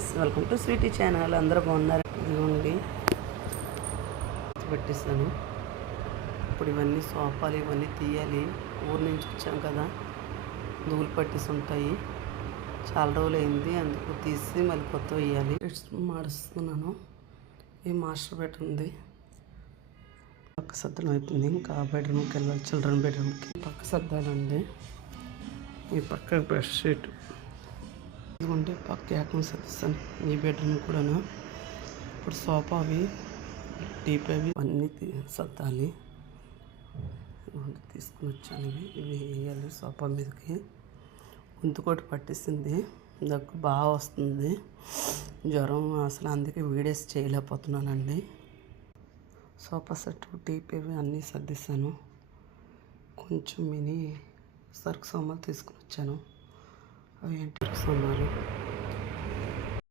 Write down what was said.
Friends, welcome to Sweety channel. అందరూ బాగున్నారు? ఇదిగోండి పెట్టేస్తాను. ఇప్పుడు ఇవన్నీ సోఫాలు ఇవన్నీ తీయాలి. ఊరు నుంచి వచ్చాం కదా, ధూళి పట్టేసి ఉంటాయి. చాలా రోజులు అయింది, అందుకు తీసి మళ్ళీ కొత్త వేయాలి. మారుస్తున్నాను. ఈ మాస్టర్ బెడ్రూమ్ ఉంది, పక్క సర్దడం అయిపోయింది. ఇంకా బెడ్రూమ్కి వెళ్ళాలి, చిల్డ్రన్ బెడ్రూమ్కి. పక్క సర్దాలండి. ఈ పక్క బెడ్షీట్ ఇదిగోండి, పక్క ఏకం సర్దిస్తాను. ఈ బెడ్రూమ్ కూడా ఇప్పుడు సోఫా అవి టీప్ అవి అన్నీ సర్దాలి. తీసుకుని వచ్చాను. ఇవి వేయాలి సోఫా మీదకి. గొంతుకోటి పట్టేసింది, దగ్గు బాగా వస్తుంది, జ్వరం అసలు, అందుకే వీడియోస్ చేయలేకపోతున్నానండి. సోఫా సెట్ టీప్ అవి అన్నీ సర్దిస్తాను. కొంచెం మినీ సరుకు సామాన్లు తీసుకుని వచ్చాను. అవి ఏంటి సరుకు సామాన్లు